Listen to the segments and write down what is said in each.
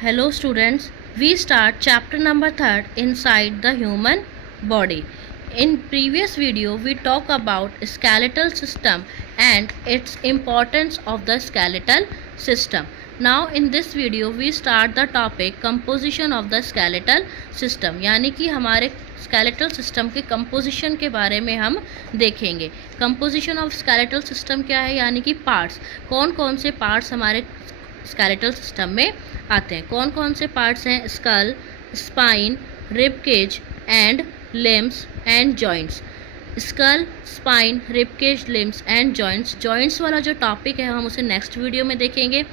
Hello students, we start chapter number 3 inside the human body. In previous video we talk about skeletal system and its importance of the skeletal system. Now in this video we start the topic composition of the skeletal system, यानी कि हमारे skeletal system के composition के बारे में हम देखेंगे। Composition of skeletal system क्या है, यानी कि पार्ट्स, कौन कौन से पार्ट्स हमारे स्केलेटल सिस्टम में आते हैं। कौन कौन से पार्ट्स हैं? Skull, spine, rib cage and limbs and joints. Skull, spine, rib cage, limbs and joints. Joints वाला जो टॉपिक है हम उसे नेक्स्ट वीडियो में देखेंगे।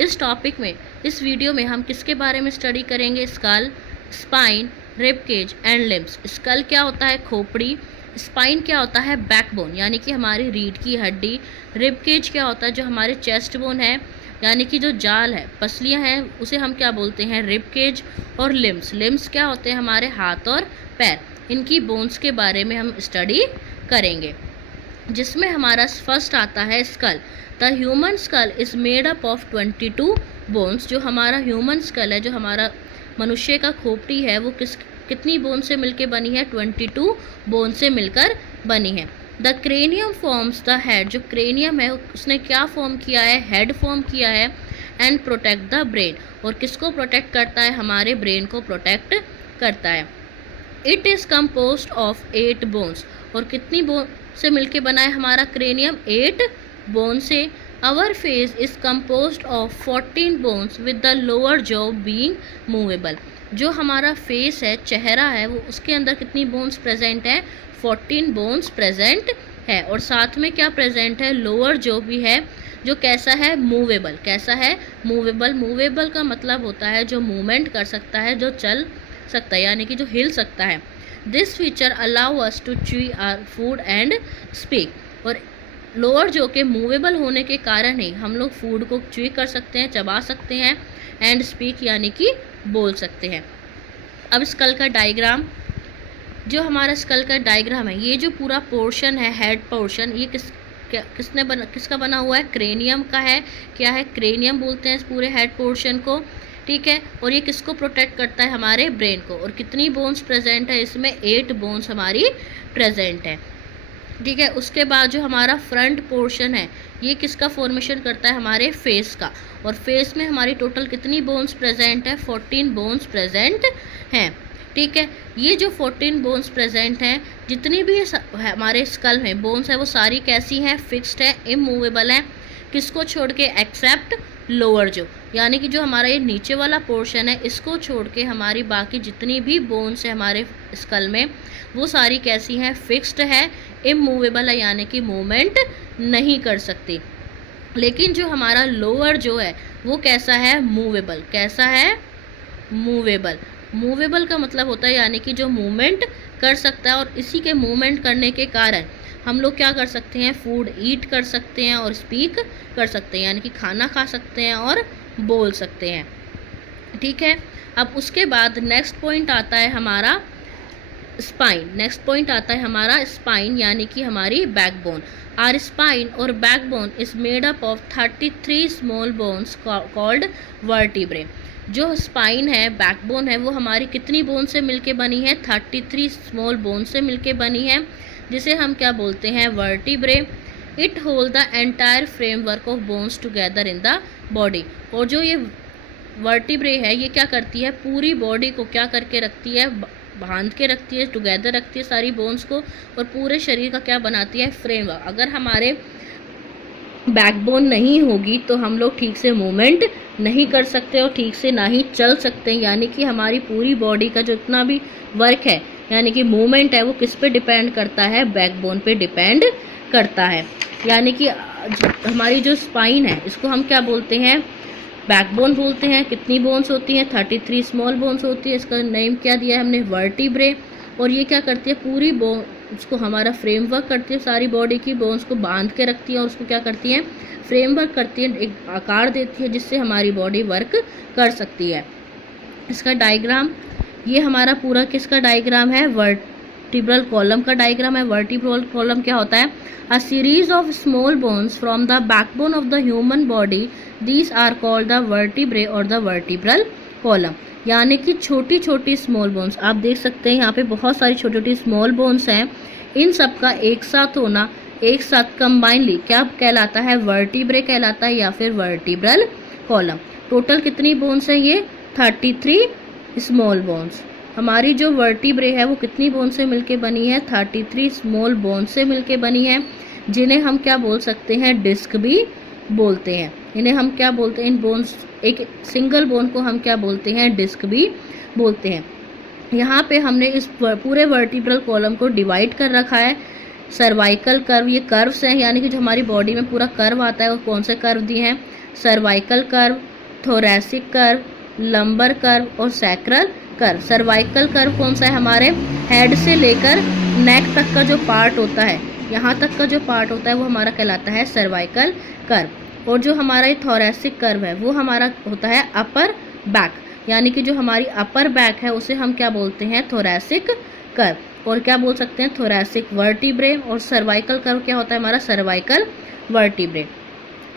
इस टॉपिक में, इस वीडियो में हम किसके बारे में स्टडी करेंगे? Skull, spine, rib cage and limbs. Skull क्या होता है? खोपड़ी। स्पाइन क्या होता है? बैकबोन, यानी कि हमारी रीढ़ की हड्डी। रिब केज क्या होता है? जो हमारे चेस्ट बोन है, यानी कि जो जाल है, पसलियां हैं, उसे हम क्या बोलते हैं? Rib cage. और लिम्स, लिम्स क्या होते हैं? हमारे हाथ और पैर। इनकी बोन्स के बारे में हम स्टडी करेंगे, जिसमें हमारा फर्स्ट आता है skull. The human skull is made up of 22 bones. जो हमारा ह्यूमन स्कल है, जो हमारा मनुष्य का खोपड़ी है, वो कितनी बोन से मिलकर बनी है? 22 बोन से मिलकर बनी है। The cranium forms the head. जो क्रेनियम है उसने क्या फॉर्म किया है? हेड फॉर्म किया है। And protect the brain. और किसको प्रोटेक्ट करता है? हमारे ब्रेन को प्रोटेक्ट करता है। It is compose of 8 bones. और कितनी बोन से मिलके बना है हमारा क्रेनियम? 8 बोन से। Our face is compose of 14 bones with the lower jaw being movable. जो हमारा फेस है, चेहरा है, वो उसके अंदर कितनी बोन्स प्रेजेंट है? 14 बोन्स प्रेजेंट है। और साथ में क्या प्रेजेंट है? लोअर जो भी है, जो कैसा है? मूवेबल। कैसा है? मूवेबल। मूवेबल का मतलब होता है जो मूवमेंट कर सकता है, जो चल सकता है, यानी कि जो हिल सकता है। This feature allow us to chew our food and speak. और लोअर जो के मूवेबल होने के कारण ही हम लोग फूड को च्यू कर सकते हैं, चबा सकते हैं, एंड स्पीक यानी कि बोल सकते हैं। अब स्कल का डायग्राम, जो हमारा स्कल का डायग्राम है, ये जो पूरा पोर्शन है, हेड पोर्शन, ये किसका बना हुआ है? क्रेनियम का है। क्या है? क्रेनियम बोलते हैं इस पूरे हेड पोर्शन को, ठीक है। और ये किसको प्रोटेक्ट करता है? हमारे ब्रेन को। और कितनी बोन्स प्रेजेंट है इसमें? 8 बोन्स हमारी प्रेजेंट है, ठीक है। उसके बाद जो हमारा फ्रंट पोर्शन है, ये किसका फॉर्मेशन करता है? हमारे फेस का। और फेस में हमारी टोटल कितनी बोन्स प्रेजेंट है? 14 बोन्स प्रेजेंट हैं, ठीक है। ये जो 14 बोन्स प्रेजेंट हैं, जितनी भी हमारे स्कल में बोन्स है, वो सारी कैसी हैं? फिक्स्ड है, इमूवेबल है। किसको छोड़ के? एक्सेप्ट लोअर जो, यानी कि जो हमारा ये नीचे वाला पोर्शन है, इसको छोड़ के हमारी बाकी जितनी भी बोन्स है हमारे स्कल में, वो सारी कैसी हैं? फिक्स्ड है, इमूवेबल है, यानी कि मूवमेंट नहीं कर सकती। लेकिन जो हमारा लोअर जो है, वो कैसा है? मूवेबल। कैसा है? मूवेबल। मूवेबल का मतलब होता है यानी कि जो मूवमेंट कर सकता है। और इसी के मूवमेंट करने के कारण हम लोग क्या कर सकते हैं? फूड ईट कर सकते हैं और स्पीक कर सकते हैं, यानी कि खाना खा सकते हैं और बोल सकते हैं, ठीक है। अब उसके बाद नेक्स्ट पॉइंट आता है हमारा स्पाइन। नेक्स्ट पॉइंट आता है हमारा स्पाइन, यानी कि हमारी बैकबोन। आर स्पाइन और backbone is made up of 33 small bones called vertebrae. जो स्पाइन है, बैकबोन है, वो हमारी कितनी बोन से मिलके बनी है? 33 स्मॉल बोन से मिलके बनी है, जिसे हम क्या बोलते हैं? Vertebrae. It hold the entire framework of bones together in the body. और जो ये वर्टिब्रे है, ये क्या करती है? पूरी बॉडी को क्या करके रखती है? बांध के रखती है, टुगेदर रखती है सारी बोन्स को, और पूरे शरीर का क्या बनाती है? फ्रेमवर्क। अगर हमारे बैकबोन नहीं होगी तो हम लोग ठीक से मूवमेंट नहीं कर सकते और ठीक से ना ही चल सकते हैं, यानी कि हमारी पूरी बॉडी का जो इतना भी वर्क है, यानी कि मूवमेंट है, वो किस पे डिपेंड करता है? बैकबोन पे डिपेंड करता है। यानी कि हमारी जो स्पाइन है, इसको हम क्या बोलते हैं? बैकबोन बोलते हैं। कितनी बोन्स होती हैं? 33 स्मॉल बोन्स होती है। इसका नेम क्या दिया है हमने? वर्टिब्रे। और ये क्या करती है? पूरी बोन उसको हमारा फ्रेमवर्क करती है, सारी बॉडी की बोन्स को बांध के रखती है और उसको क्या करती है? फ्रेमवर्क करती है, एक आकार देती है, जिससे हमारी बॉडी वर्क कर सकती है। इसका डायग्राम, ये हमारा पूरा किसका डायग्राम है? वर्टिब्रल कॉलम का डायग्राम है। वर्टिब्रल कॉलम क्या होता है? A series of small bones from the backbone of the human body, these are called the vertebrae और द वर्टिब्रल कॉलम, यानी कि छोटी छोटी स्मॉल बोन्स। आप देख सकते हैं यहाँ पे बहुत सारी छोटी छोटी स्मॉल बोन्स हैं। इन सब का एक साथ होना, एक साथ कंबाइनली क्या कहलाता है? वर्टिब्रे कहलाता है या फिर वर्टिब्रल कॉलम। टोटल कितनी बोन्स हैं? ये 33 स्मॉल बोन्स। हमारी जो वर्टिब्रे है वो कितनी बोन से मिलके बनी है? 33 स्मॉल बोन से मिलके बनी है, जिन्हें हम क्या बोल सकते हैं? डिस्क भी बोलते हैं। इन्हें हम क्या बोलते हैं? इन बोन्स, एक सिंगल बोन को हम क्या बोलते हैं? डिस्क भी बोलते हैं। यहाँ पे हमने इस पूरे वर्टिब्रल कॉलम को डिवाइड कर रखा है। सर्वाइकल कर्व, ये कर्व्स हैं, यानी कि जो हमारी बॉडी में पूरा कर्व आता है वो कौन से कर्व दिए हैं? Cervical curve, thoracic curve, lumbar curve और सैक्रल कर्व। सर्वाइकल कर्व कौन सा है? हमारे हेड से लेकर नेक तक का जो पार्ट होता है, यहाँ तक का जो पार्ट होता है वो हमारा कहलाता है सर्वाइकल कर्व। और जो हमारा ये थोरैसिक कर्व है वो हमारा होता है अपर बैक, यानी कि जो हमारी अपर बैक है उसे हम क्या बोलते हैं? Thoracic curve. और क्या बोल सकते हैं? Thoracic vertebrae. और सर्वाइकल कर्व क्या होता है? हमारा सर्वाइकल वर्टिब्रे।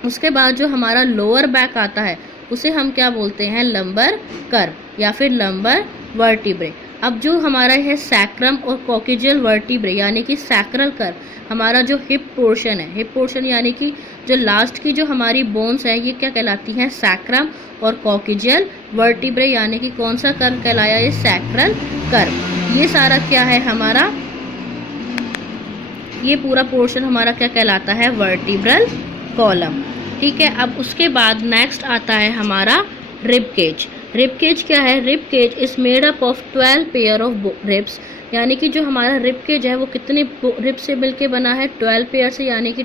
उसके बाद जो हमारा लोअर बैक आता है उसे हम क्या बोलते हैं? लंबर कर्व या फिर लंबर वर्टिब्रे। अब जो हमारा है सैक्रम और कॉक्सियल वर्टिब्रे, यानी कि सैक्रल कर्व, हमारा जो हिप पोर्शन है, हिप पोर्शन यानी कि जो लास्ट की जो हमारी बोन्स है ये क्या कहलाती हैं? सैक्रम और कॉक्सियल वर्टिब्रे, यानी कि कौन सा कर्व कहलाया? ये सैक्रल कर्व। ये सारा क्या है हमारा? ये पूरा पोर्शन हमारा क्या कहलाता है? Vertebral column. ठीक है। अब उसके बाद नेक्स्ट आता है हमारा रिब केज। रिब केज क्या है? Rib cage is made up of 12 pair of ribs, यानी कि जो हमारा रिब केज है वो कितने रिब से मिलके बना है? 12 पेयर से, यानी कि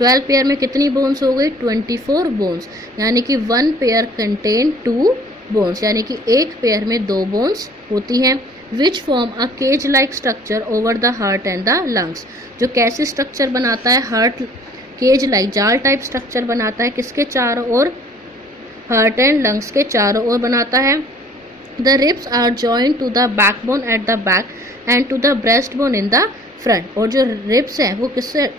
12 पेयर में कितनी बोन्स हो गई? 24 बोन्स, यानी कि 1 पेयर कंटेन 2 बोन्स, यानी कि एक पेयर में 2 बोन्स होती हैं। Which form a cage like structure over the heart and the lungs, जो कैसे स्ट्रक्चर बनाता है? हार्ट केज लाइक जाल टाइप स्ट्रक्चर बनाता है। किसके चारों ओर? हार्ट एंड लंग्स के चारों ओर बनाता है। The ribs are joint to the backbone at the back and to the breast bone in the front. और जो रिब्स हैं वो किससे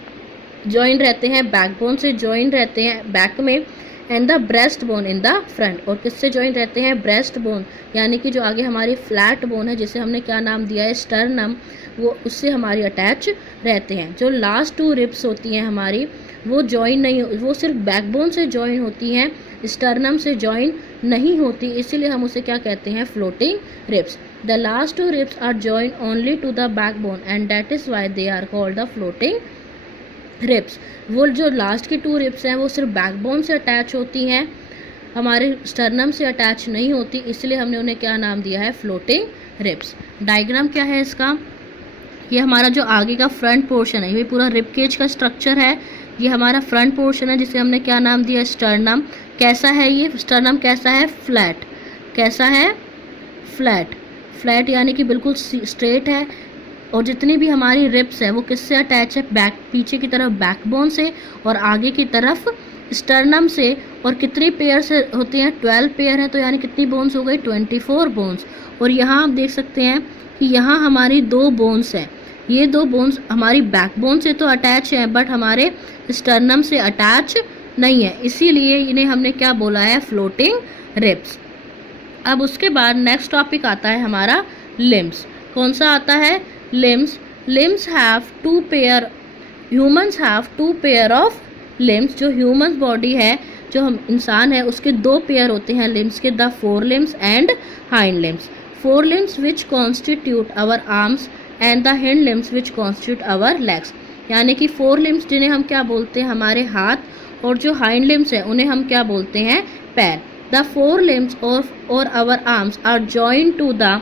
जॉइन रहते हैं? बैकबोन से जॉइन रहते हैं बैक में, and the breast bone in the front. और किससे जॉइन रहते हैं? ब्रेस्ट बोन, यानी कि जो आगे हमारी फ्लैट बोन है जिसे हमने क्या नाम दिया है? स्टर्नम, वो उससे हमारी अटैच रहते हैं। जो लास्ट 2 रिब्स होती हैं हमारी वो जॉइन नहीं, वो सिर्फ बैकबोन से जॉइन होती हैं, स्टर्नम से जॉइन नहीं होती, इसीलिए हम उसे क्या कहते हैं? Floating ribs. The last 2 ribs are join only to the backbone and that is why they are called the floating ribs. वो जो लास्ट की 2 रिब्स हैं वो सिर्फ बैकबोन से अटैच होती हैं, हमारे स्टर्नम से अटैच नहीं होती, इसलिए हमने उन्हें क्या नाम दिया है? Floating ribs. डायग्राम क्या है इसका? ये हमारा जो आगे का फ्रंट पोर्शन है, ये पूरा रिब केज का स्ट्रक्चर है। ये हमारा फ्रंट पोर्शन है जिसे हमने क्या नाम दिया? स्टर्नम। कैसा है ये स्टर्नम? कैसा है? फ्लैट। कैसा है? फ्लैट। फ्लैट यानी कि बिल्कुल स्ट्रेट है। और जितनी भी हमारी रिब्स है वो किससे अटैच है? बैक, पीछे की तरफ बैकबोन से और आगे की तरफ स्टर्नम से। और कितनी पेयर से होती हैं? 12 पेयर है, तो यानी कितनी बोन्स हो गई? 24 बोन्स। और यहाँ आप देख सकते हैं कि यहाँ हमारी 2 बोन्स हैं। ये 2 बोन्स हमारी बैकबोन से तो अटैच हैं बट हमारे स्टर्नम से अटैच नहीं है, इसीलिए इन्हें हमने क्या बोला है? Floating ribs. अब उसके बाद नेक्स्ट टॉपिक आता है हमारा लिम्स। कौन सा आता है? Limbs. Limbs have 2 pair, humans have 2 pair of limbs. जो ह्यूमन बॉडी है, जो हम इंसान है, उसके 2 पेयर होते हैं लिम्स के, the fore limbs and hind limbs. Fore limbs which constitute our arms and the hind limbs which constitute our legs, यानी कि 4 लिम्स जिन्हें हम क्या बोलते हैं? हमारे हाथ, और जो हाइंड लिम्स है उन्हें हम क्या बोलते हैं? पैर। The 4 limbs or our arms are joined to the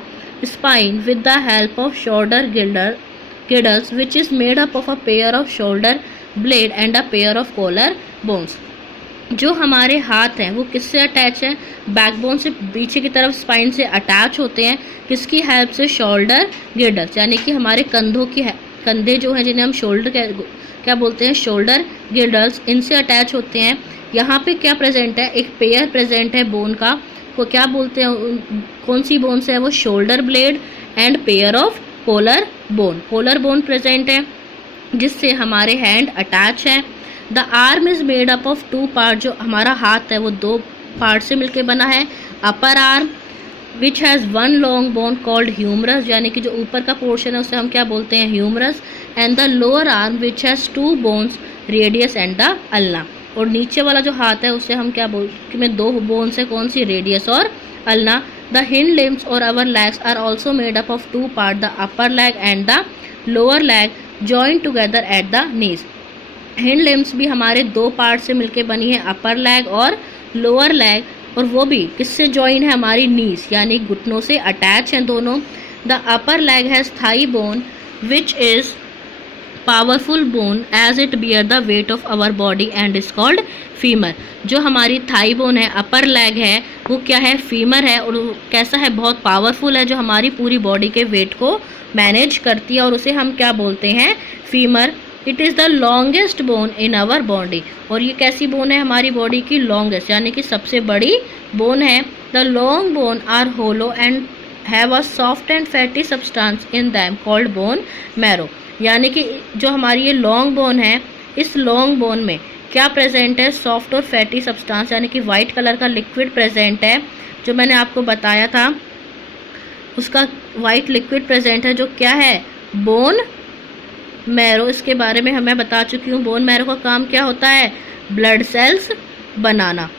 spine with the help of shoulder girdles which is made up of a pair of shoulder blade and a pair of collar bones। जो हमारे हाथ हैं वो किससे attach हैं? Backbone से पीछे की तरफ स्पाइन से अटैच होते हैं। किसकी हेल्प से? शोल्डर गिर्डल्स, यानी कि हमारे कंधों की कंधे जो हैं जिन्हें हम शोल्डर क्या बोलते हैं? शोल्डर गिर्डल्स, इनसे अटैच होते हैं। यहाँ पे क्या प्रेजेंट है? एक पेयर प्रेजेंट है बोन का, को क्या बोलते हैं? कौन सी बोन से है वो? Shoulder blade and pair of collar bone. Collar bone present है जिससे हमारे हैंड अटैच है। The arm is made up of 2 part. जो हमारा हाथ है वो 2 पार्ट से मिलकर बना है। Upper arm which has one long bone called humerus, यानी कि जो ऊपर का पोर्शन है उसे हम क्या बोलते हैं, humerus, and the lower arm which has two bones, radius and the ulna, और नीचे वाला जो हाथ है उसे हम क्या बोलते हैं, दो बोन्स है, कौन सी, रेडियस और अल्ना। द हिंड लिम्स और our legs are also made up of two part, the upper leg and the lower leg join together at the knees. Hind limbs भी हमारे दो पार्ट से मिलके बनी है, अपर लेग और लोअर लेग, और वो भी किससे जॉइन है, हमारी नीज यानी घुटनों से अटैच हैं दोनों। The upper leg has thigh bone which is powerful bone as it bear the weight of our body and is called femur. जो हमारी थाई बोन है, अपर लेग है, वो क्या है, फीमर है, और वो कैसा है, बहुत पावरफुल है, जो हमारी पूरी बॉडी के वेट को मैनेज करती है, और उसे हम क्या बोलते हैं, femur. It is the longest bone in our body, और ये कैसी बोन है, हमारी बॉडी की लॉन्गेस्ट यानी कि सबसे बड़ी बोन है। The long bone are hollow and have a soft and fatty substance in them called bone marrow, यानी कि जो हमारी ये लॉन्ग बोन है, इस लॉन्ग बोन में क्या प्रेजेंट है, सॉफ्ट और फैटी सब्सटेंस यानी कि वाइट कलर का लिक्विड प्रेजेंट है, जो मैंने आपको बताया था उसका वाइट लिक्विड प्रेजेंट है, जो क्या है, बोन मैरो। इसके बारे में हमें बता चुकी हूँ। बोन मैरो का काम क्या होता है, ब्लड सेल्स बनाना,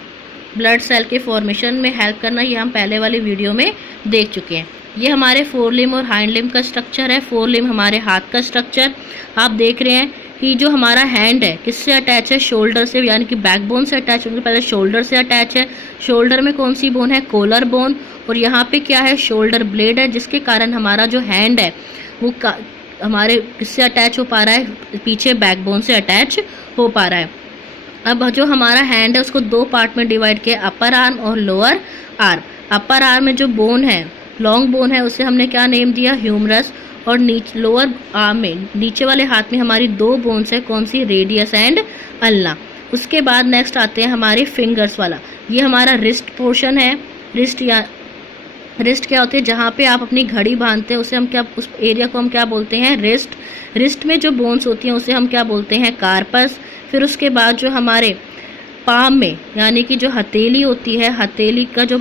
ब्लड सेल के फॉर्मेशन में हेल्प करना, ये हम पहले वाली वीडियो में देख चुके हैं। ये हमारे फोर लिम और हाइंड लिम का स्ट्रक्चर है। फोर लिम हमारे हाथ का स्ट्रक्चर, आप देख रहे हैं कि जो हमारा हैंड है किससे अटैच है, शोल्डर से, यानी कि बैकबोन से अटैच होंगे, पहले शोल्डर से अटैच है। शोल्डर में कौन सी बोन है, कोलर बोन, और यहाँ पे क्या है, शोल्डर ब्लेड है, जिसके कारण हमारा जो हैंड है वो हमारे किससे अटैच हो पा रहा है, पीछे बैकबोन से अटैच हो पा रहा है। अब जो हमारा हैंड है उसको दो पार्ट में डिवाइड किया, अपर आर्म और लोअर आर्म। अपर आर्म में जो बोन है, लॉन्ग बोन है, उसे हमने क्या नेम दिया, ह्यूमरस, और लोअर आर्म में, नीचे वाले हाथ में हमारी दो बोन्स है, कौन सी, रेडियस एंड अल्ना। उसके बाद नेक्स्ट आते हैं हमारे फिंगर्स वाला, ये हमारा रिस्ट पोर्शन है। रिस्ट क्या होती है, जहाँ पे आप अपनी घड़ी बांधते हैं उसे हम क्या, उस एरिया को हम क्या बोलते हैं, रिस्ट। रिस्ट में जो बोन्स होती हैं उसे हम क्या बोलते हैं, कार्पस। फिर उसके बाद जो हमारे पाम में, यानी कि जो हथेली होती है, हथेली का जो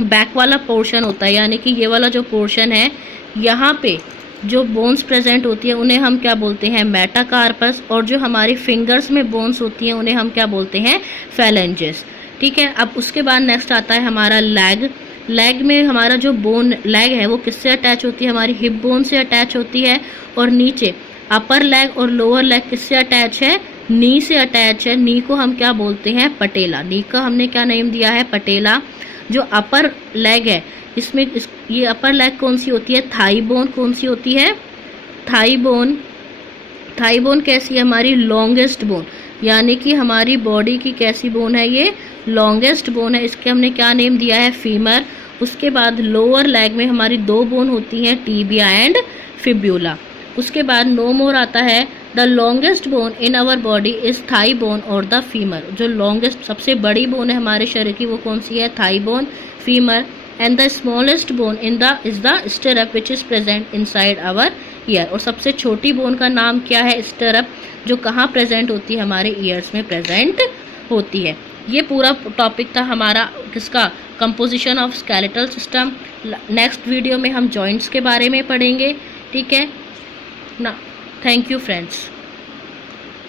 बैक वाला पोर्शन होता है, यानी कि ये वाला जो पोर्शन है, यहाँ पे जो बोन्स प्रेजेंट होती है उन्हें हम क्या बोलते हैं, मेटाकार्पस। और जो हमारी फिंगर्स में बोन्स होती हैं उन्हें हम क्या बोलते हैं, फेलेंजेस। ठीक है। अब उसके बाद नेक्स्ट आता है हमारा लेग। लेग में हमारा जो बोन लेग है वो किससे अटैच होती है, हमारी हिप बोन से अटैच होती है, और नीचे अपर लेग और लोअर लेग किससे अटैच है, नी से अटैच है। नी को हम क्या बोलते हैं, पटेला। नी का हमने क्या नेम दिया है, पटेला। जो अपर लेग है इसमें ये अपर लेग कौन सी होती है, थाई बोन। कौन सी होती है, थाई बोन। थाई बोन कैसी है, हमारी लॉन्गेस्ट बोन, यानी कि हमारी बॉडी की कैसी बोन है, ये लॉन्गेस्ट बोन है। इसके हमने क्या नेम दिया है, फीमर। उसके बाद लोअर लेग में हमारी दो बोन होती हैं, टीबिया एंड फिब्यूला। उसके बाद नो मोर आता है, the longest bone in our body is thigh bone और द फीमर। जो लॉन्गेस्ट सबसे बड़ी बोन है हमारे शरीर की वो कौन सी है, thigh bone, femur. And the smallest bone in the is the stirrup which is present inside our ear. और सबसे छोटी बोन का नाम क्या है, स्टिरअप, जो कहाँ प्रेजेंट होती है, हमारे ईयर्स में प्रेजेंट होती है। ये पूरा टॉपिक था हमारा किसका, composition of skeletal system. Next video में हम जॉइंट्स के बारे में पढ़ेंगे। ठीक है ना, थैंक यू फ्रेंड्स।